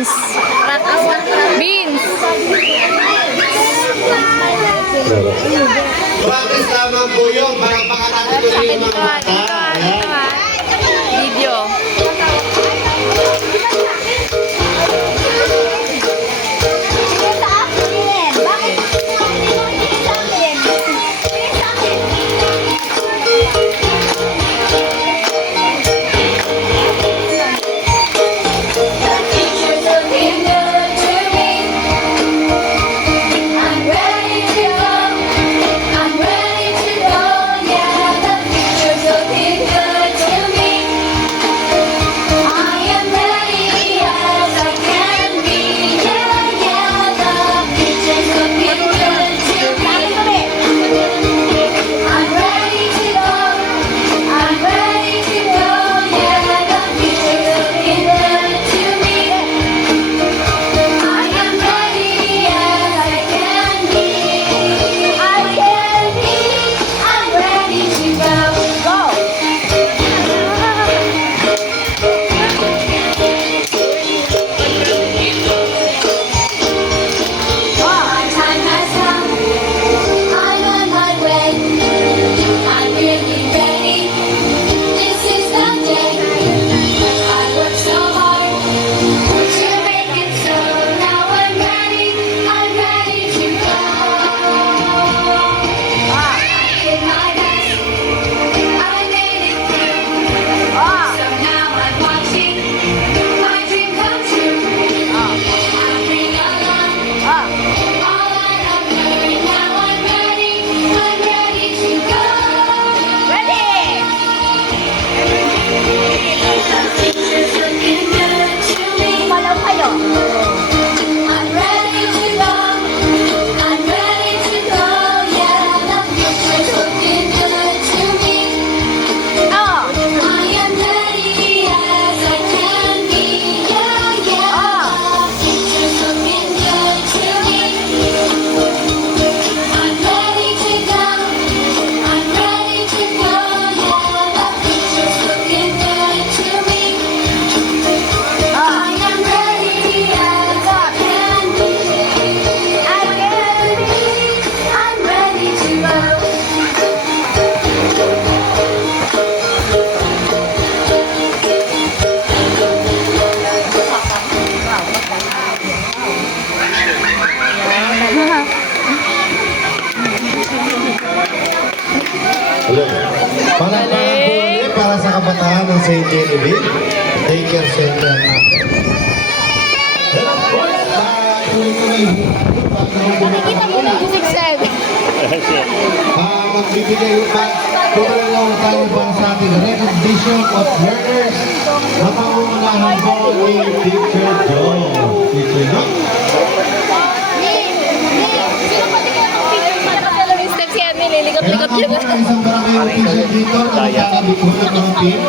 Beans. Beans. Practice lamang po yun. Baka natin ko rin yung mga bata. Video. Palakpakan po ulit para sa kabataan ng St. Genevieve Daycare Center na. Magbibigay pa tulong tayo para sa ating recognition of learners na pangungunahan po ni Teacher Joe. Teacher Joe. Nililikot-likot yun. Isang barangay official dito na nakakabikunan ng team.